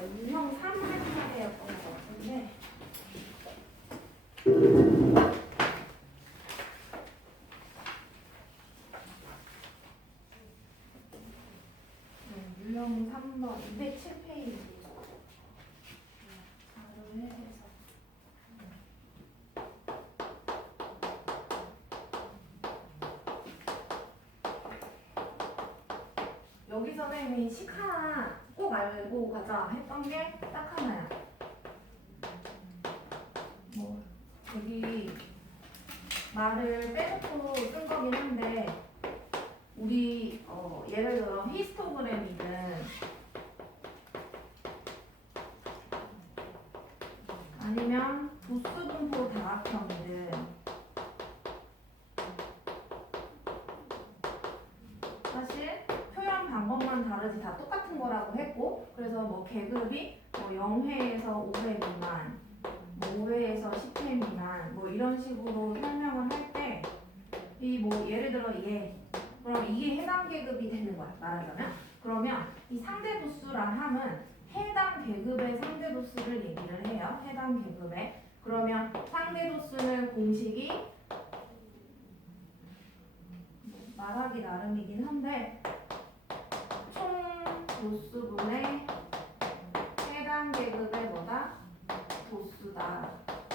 유형 3할 차례였던 것 같은데 유형 3번 207페이지 자료를 해서 여기 선생님이 식 하나 꼭 알고 가자 했던 게 딱 하나야. 뭐 여기 말을 빼놓고 쓴 거긴 한데 우리 예를 들어 히스토그램이든 아니면 도수분포 다각형이든 사실 표현 방법만 다르지 다 똑같은 거라고 했고 그래서 뭐 계급이 뭐 0회에서 5회 미만 뭐 5회에서 10회 미만 뭐 이런 식으로 설명을 할 때 이 뭐 예를 들어 그럼 이게 해당 계급이 되는 거야 말하자면 그러면 이 상대도수라 함은 해당 계급의 상대도수를 얘기를 해요. 해당 계급에 그러면 상대도수는 공식이 말하기 나름이긴 한데 총 도수분의 해당 계급의 뭐다? 도수다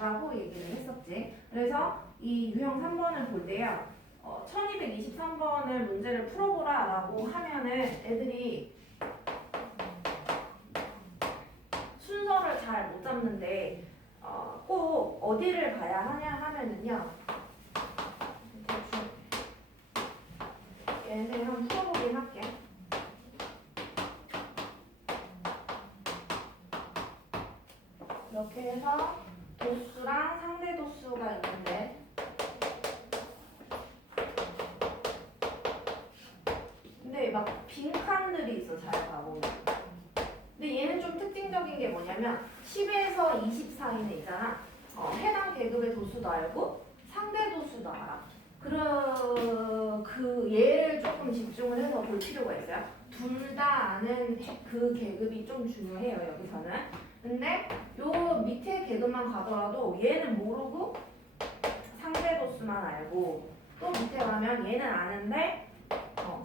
라고 얘기를 했었지. 그래서 이 유형 3번을 볼 때요 1223번을 문제를 풀어보라 라고 하면은 애들이 순서를 잘 못 잡는데 꼭 어디를 봐야 하냐 하면은요 대충 얘네 한번 풀어보긴 할게. 이렇게 해서 도수랑 상대도수가 있는데 근데 막 빈칸들이 있어 잘 봐보면. 근데 얘는 좀 특징적인 게 뭐냐면 10에서 20 사이는 있잖아. 해당 계급의 도수도 알고 상대 도수도 알아. 그 얘를 조금 집중을 해서 볼 필요가 있어요. 둘 다 아는 그 계급이 좀 중요해요 여기서는. 근데 요 밑에 계급만 가더라도 얘는 모르고 상대 도수만 알고 또 밑에 가면 얘는 아는데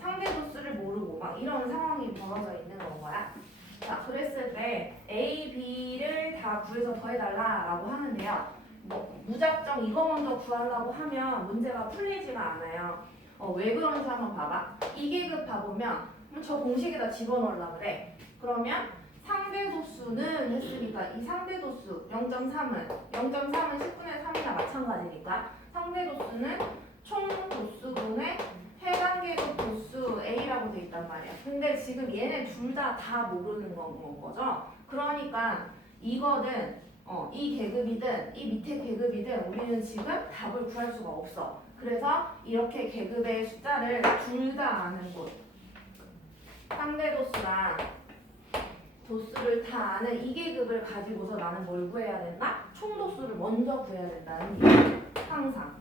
상대 도수를 모르고 막 이런 상황이 벌어져 있는 거야. 자, 그랬을 때 A, B를 다 구해서 더해달라라고 하는데요. 뭐 무작정 이거 먼저 구하려고 하면 문제가 풀리지가 않아요. 왜 그런지 한번 봐봐. 이 계급 봐보면 저 공식에다 집어넣으려고 그래. 그러면 상대도수는 했으니까 이 상대도수 0.3은 10분의 3이나 마찬가지니까 상대도수는 총 도수분의 해당 계급 도수 A라고 돼 있단 말이야. 근데 지금 얘네 둘 다 모르는 건 거죠. 그러니까 이거는 이 계급이든 이 밑에 계급이든 우리는 지금 답을 구할 수가 없어. 그래서 이렇게 계급의 숫자를 둘 다 아는 곳 상대도수랑 도수를 다 아는 이 계급을 가지고서 나는 뭘 구해야 된다? 총도수를 먼저 구해야 된다는 얘기야. 항상.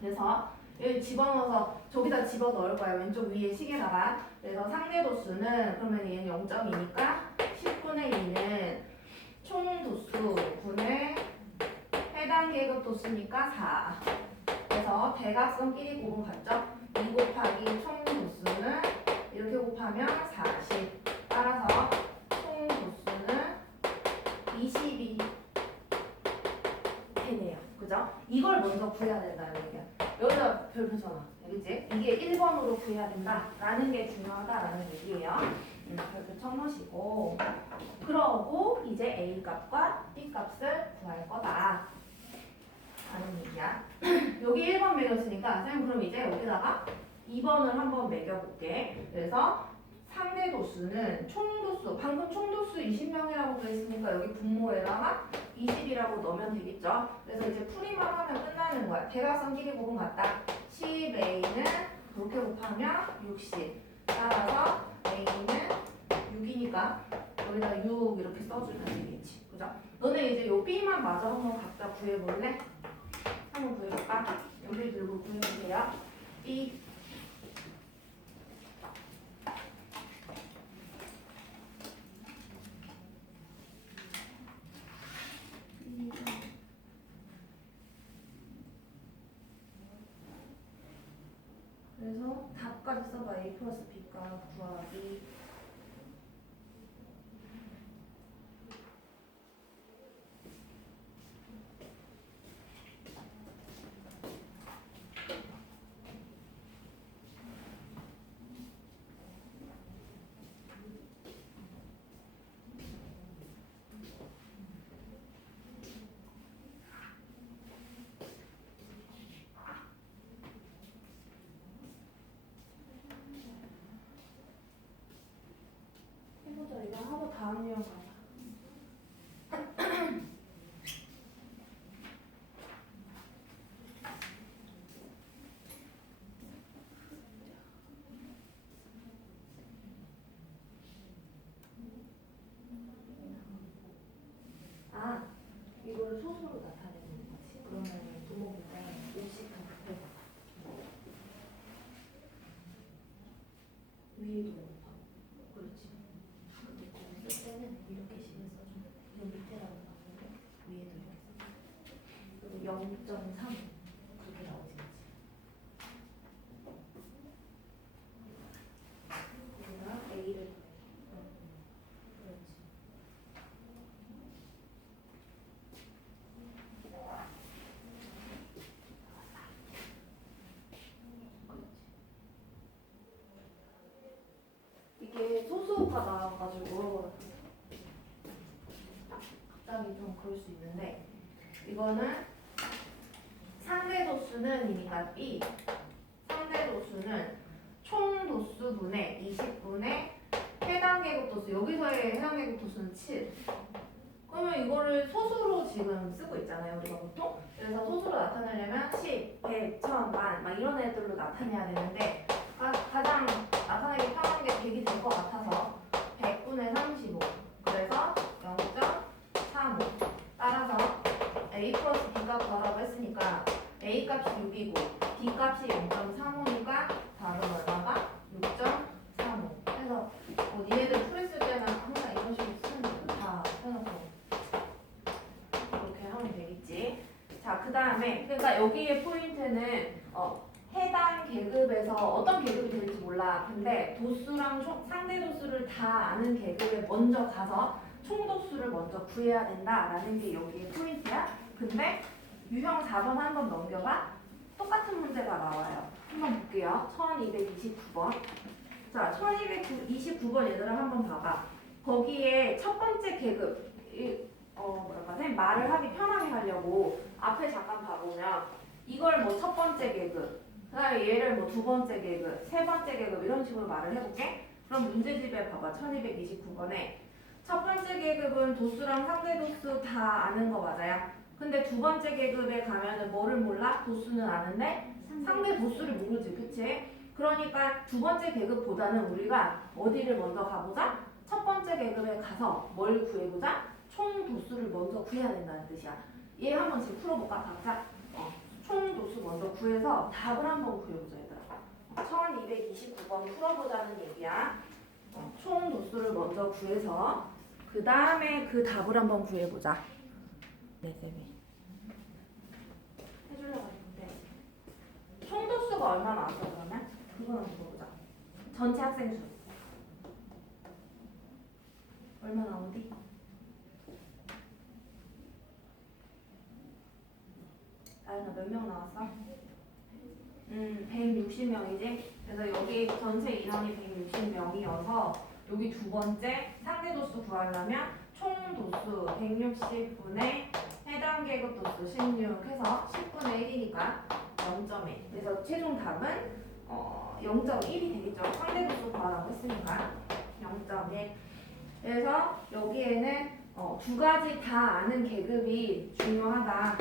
그래서 여기 집어넣어서 저기다 집어넣을 거야. 왼쪽 위에 시계다가. 그래서 상대도수는 그러면 얘는 0.2니까 10분의 2는 총도수 분의 해당 계급 도수니까 4. 그래서 대각선끼리 곱은 같죠? 2 곱하기 총도수는 이렇게 곱하면 40. 따라서 총도수는 20이 되네요. 그죠? 이걸 먼저 구해야 된다는 얘기야. 여기다 별표 쳐놔. 그치? 이게 1번으로 구해야 된다라는 게 중요하다라는 얘기예요. 별표 쳐놓으시고 그러고 이제 A 값과 B 값을 구할 거다 라는 얘기야. 여기 1번 매겼으니까 쌤 그럼 이제 여기다가 2번을 한번 매겨볼게. 그래서 상대도수는 총도수, 방금 총도수 20명이라고 그랬으니까 여기 분모에다가 20이라고 넣으면 되겠죠. 그래서 이제 풀이만 하면 끝나는 거야. 대각선끼리 곱은 같다. 10A는 그렇게 곱하면 60. 따라서 A는 6이니까 여기다 6 이렇게 써주면 되겠지. 그죠? 너네 이제 요 B만 마저 한번 각자 구해볼래? 한번 구해볼까? 여기 들고 구해보세요. B 끝까지 써봐. A 플러스 B가 구하기. 해보자. 이거 하고 다음 유형 가자. 아, 이거를 소수로 나타내는 거지. 그러면 도모분의 50 곱해 위에도 곱하고. 그렇지. 근데 이거 쓸 때는 이렇게 식을 써줘. 이거 밑에라고 나오는데 위에도 이렇게 써. 그리고 0.3 그렇게 나오지. 우리가 A를 그렇지. 이게 소수가 나와가지고 갑자기 좀 그럴 수 있는데 이거는 상대 도수는 B, 상대 도수는 총 도수분의 20분의 해당 계급 도수. 여기서의 해당 계급 도수는 7. 그러면 이거를 소수로 지금 쓰고 있잖아요, 우리가 보통. 그래서 소수로 나타내려면 10, 100, 1000, 만, 막 이런 애들로 나타내야 되는데 가장 나타내기 편한 게 100이 될 것 같아서 100분의 35. 그래서 0.35. 따라서 A 플러스 B가 구하라고 했으니까 A 값이 6이고 B 값이 0.35니까 답은 얼마가? 6.35. 그래서 니네들 풀했을 때는 항상 이런 식으로 쓰는 거 다 해놓고 이렇게 하면 되겠지. 자, 그 다음에 그러니까 여기의 포인트는 해당 계급에서 어떤 계급이 될지 몰라. 근데 도수랑 상대 도수를 다 아는 계급에 먼저 가서 총 도수를 먼저 구해야 된다라는 게 여기의 포인트야. 근데 유형 4번 한번 넘겨봐. 똑같은 문제가 나와요. 한번 볼게요. 1229번. 자, 1229번 얘들아 한번 봐봐. 거기에 첫 번째 계급 선생님 말을 하기 편하게 하려고 앞에 잠깐 봐보면 이걸 뭐 첫 번째 계급, 그다음에 얘를 뭐 두 번째 계급, 세 번째 계급 이런 식으로 말을 해볼게. 그럼 문제집에 봐봐. 1229번에 첫 번째 계급은 도수랑 상대 도수 다 아는 거 맞아요? 근데 두 번째 계급에 가면은 뭐를 몰라? 도수는 아는데 상대 도수를 모르지, 그치? 그러니까 두 번째 계급보다는 우리가 어디를 먼저 가보자? 첫 번째 계급에 가서 뭘 구해보자? 총 도수를 먼저 구해야 된다는 뜻이야. 얘 한번 지금 풀어볼까? 각자 총 도수 먼저 구해서 답을 한번 구해보자, 얘들아. 1229번 풀어보자는 얘기야. 총 도수를 먼저 구해서 그 다음에 그 답을 한번 구해보자. 네, 쌤이 해주려고 했는데 총 도수가 얼마 나왔어 그러면? 그거 한번 물어보자. 전체 학생 수 얼마 나오디? 나연아 몇 명 나왔어? 160명이지? 그래서 여기 전체 인원이 160명이어서 여기 두 번째 상대 도수 구하려면 총 도수 160분의 해당 계급 도수 16 해서 10분의 1이니까 0.1. 그래서 최종 답은 0.1이 되겠죠. 상대 도수 구하라고 했으니까 0.1. 그래서 여기에는 두 가지 다 아는 계급이 중요하다.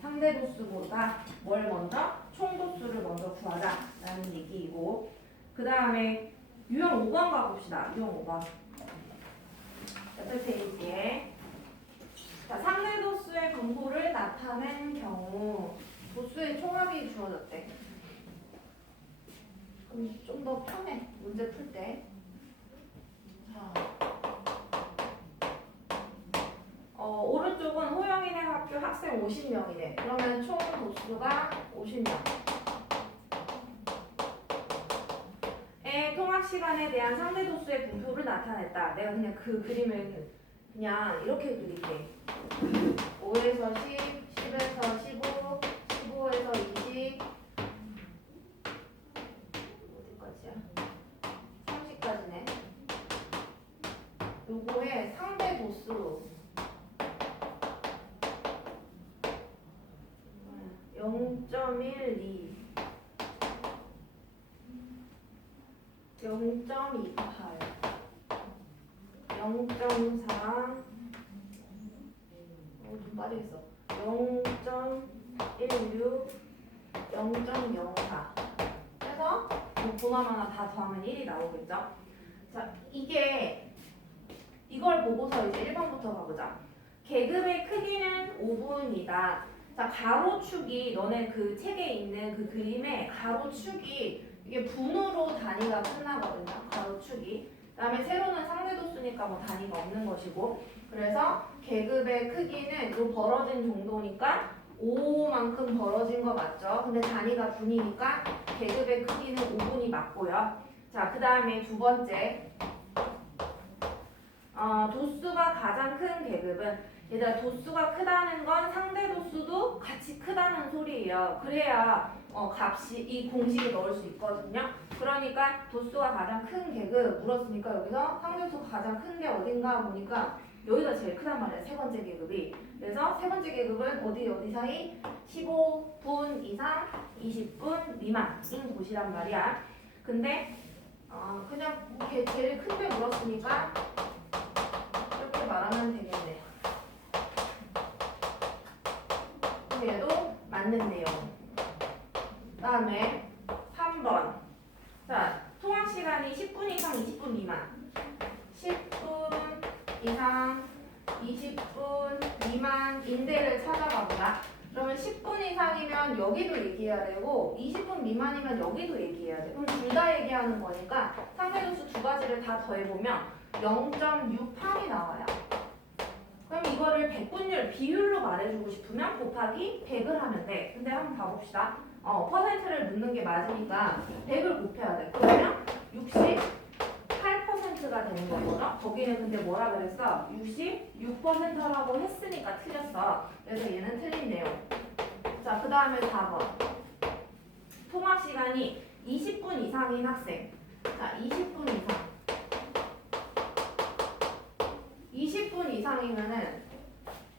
상대 도수보다 뭘 먼저? 총 도수를 먼저 구하자라는 얘기이고, 그 다음에 유형 5번 가봅시다. 유형 5번. 옆에 페이지에 자, 상대 도수의 분포를 나타낸 경우 도수의 총합이 주어졌대. 그럼 좀 더 편해. 문제 풀 때. 자. 오른쪽은 호영이네 학교 학생 50명이래. 그러면 총 도수가 50명. 시간에 대한 상대 도수의 분포를 나타냈다. 내가 그냥 그 그림을 그냥 이렇게 그릴게. 5에서 10, 10에서 15, 15에서 20 어디까지야? 30까지네. 요거의 상대 도수 0.12 0.28 0.4 좀 빠지겠어. 0.16 0.04 해서 보나마나 다 더하면 1이 나오겠죠? 자, 이걸 보고서 이제 1번부터 가보자. 계급의 크기는 5분이다. 자, 가로축이 너네 그 책에 있는 그 그림의 가로축이 이게 분으로 단위가 끝나거든요. 가로축이. 그다음에 세로는 상대도수니까 뭐 단위가 없는 것이고. 그래서 계급의 크기는 요 벌어진 정도니까 5만큼 벌어진 거 맞죠? 근데 단위가 분이니까 계급의 크기는 5분이 맞고요. 자, 그다음에 두 번째. 도수가 가장 큰 계급은 얘들아 도수가 크다는 건 상대 도수도 같이 크다는 소리예요. 그래야 값이 이 공식에 넣을 수 있거든요. 그러니까 도수가 가장 큰 계급 물었으니까 여기서 상대 도수가 가장 큰 게 어딘가 보니까 여기가 제일 크단 말이야. 세 번째 계급이. 그래서 세 번째 계급은 어디 사이? 15분 이상 20분 미만인 곳이란 말이야. 근데 그냥 제일 큰 게 물었으니까 이렇게 말하면 되겠네. 얘도 맞는 내용. 다음에 3번. 자, 통학 시간이 10분 이상 20분 미만. 10분 이상 20분 미만 인대를 찾아가 보자. 그러면 10분 이상이면 여기도 얘기해야 되고 20분 미만이면 여기도 얘기해야 돼. 그럼 둘 다 얘기하는 거니까 상대도수 두 가지를 다 더해보면 0.68이 나와요. 그럼 이거를 백분율, 비율로 말해주고 싶으면 곱하기 100을 하면 돼. 근데 한번 봐봅시다. 퍼센트를 넣는 게 맞으니까 100을 곱해야 돼. 그러면 68%가 되는 거죠. 거기는 근데 뭐라 그랬어? 66%라고 했으니까 틀렸어. 그래서 얘는 틀린 내용. 자, 그 다음에 4번. 통학 시간이 20분 이상인 학생. 자, 20분 이상. 20분 이상이면은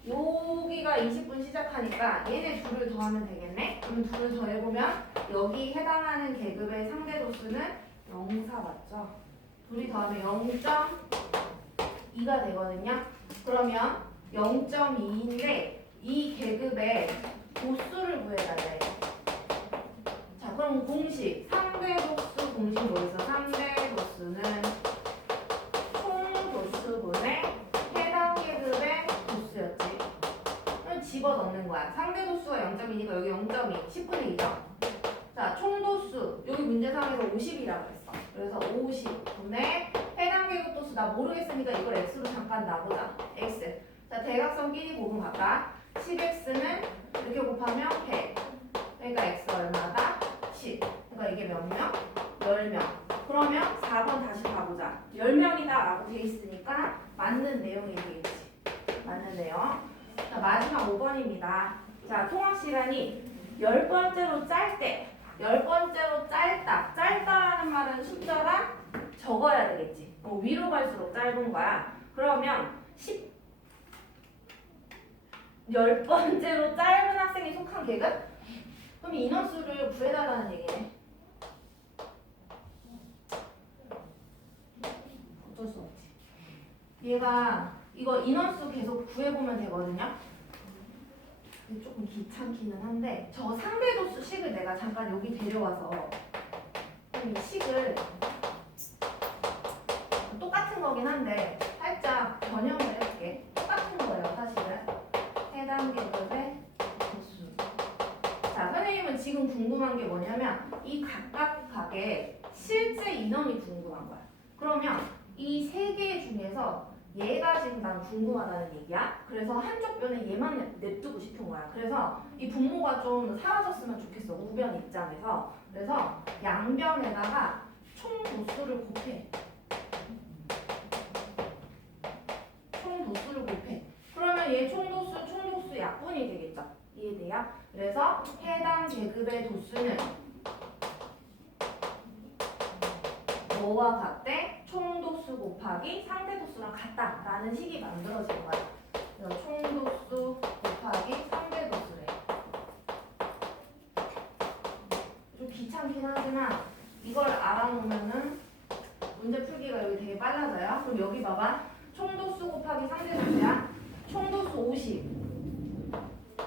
여기가 20분 시작하니까 얘네 둘을 더하면 되겠네? 그럼 둘을 더해보면 여기 해당하는 계급의 상대도수는 0.4 맞죠? 둘이 더하면 0.2가 되거든요? 그러면 0.2인데 이 계급의 도수를 구해달래. 자, 그럼 공식 상대도수 공식 뭐 있어? 상대도수는 총도수분의 해당 계급의 도수였지. 그럼 집어넣는 거야. 상대 도수가 0.2니까 여기 0.2, 10분의 2죠. 자, 총도수 여기 문제상에서 50이라고 했어. 그래서 50분의 해당 계급 도수 나 모르겠으니까 이걸 x로 잠깐 놔보자. x. 자, 대각선 끼리 곱은 각각 10x는 이렇게 곱하면 100. 그러니까 x 얼마다? 10. 그러니까 이게 몇 명? 10명. 그러면 4번 다시 가보자. 10명이다 라고 돼 있으니까 맞는 내용이 되겠지. 맞는 내용. 자, 마지막 5번입니다. 자, 통학 시간이 10번째로 짤 때, 10번째로 짧다. 짧다라는 말은 숫자가 적어야 되겠지. 위로 갈수록 짧은 거야. 그러면 10번째로 짧은 학생이 속한 계급? 그럼 인원수를 구해달라는 얘기네. 어쩔 수 없지. 얘가 이거 인원수 계속 구해보면 되거든요. 조금 귀찮기는 한데 저 상대도수 식을 내가 잠깐 여기 데려와서 이 식을 똑같은 거긴 한데 살짝 변형을 해볼게. 똑같은 거예요 사실은. 해당 계급의 도수. 자, 선생님은 지금 궁금한 게 뭐냐면 이 각각의 실제 인원이 궁금한 거야. 그러면 이 세 개 중에서 얘가 지금 난 궁금하다는 얘기야. 그래서 한쪽 변에 얘만 냅두고 싶은 거야. 그래서 이 분모가 좀 사라졌으면 좋겠어. 우변 입장에서. 그래서 양변에다가 총 도수를 곱해. 총 도수를 곱해. 그러면 얘 총도수 약분이 되겠죠. 이해돼요? 그래서 해당 계급의 도수는 뭐와 같대? 총도수 곱하기 상대도수랑 같다라는 식이 만들어진 거야. 그래서 총도수 곱하기 상대도수래. 좀 귀찮긴 하지만 이걸 알아놓으면은 문제 풀기가 여기 되게 빨라져요. 그럼 여기 봐봐. 총도수 곱하기 상대도수야. 총도수 50.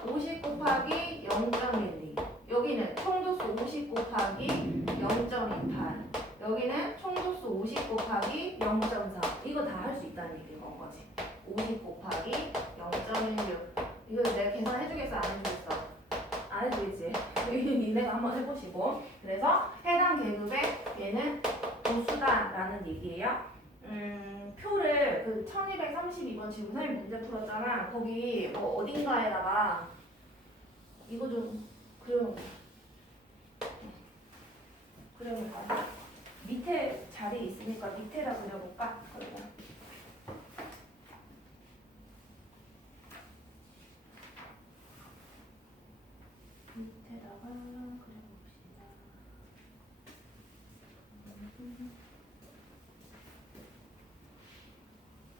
50 곱하기 0.12. 여기는 총도수 50 곱하기 0.28. 여기는 총도수 50 곱하기 0.4. 이거 다 할 수 있다는 얘기인 거지. 50 곱하기 0.16. 이거 내가 계산해주겠어? 안 해주겠어? 안 해주겠지? 니네가 한번 해보시고. 그래서 해당 계급의 얘는 도수다라는 얘기예요. 표를 그 1232번 지금 선생님 문제 풀었잖아. 거기 뭐 어딘가에다가 이거 좀 그려볼까? 밑에 자리 있으니까 밑에다 그려볼까? 그러면 밑에다가 그려봅시다.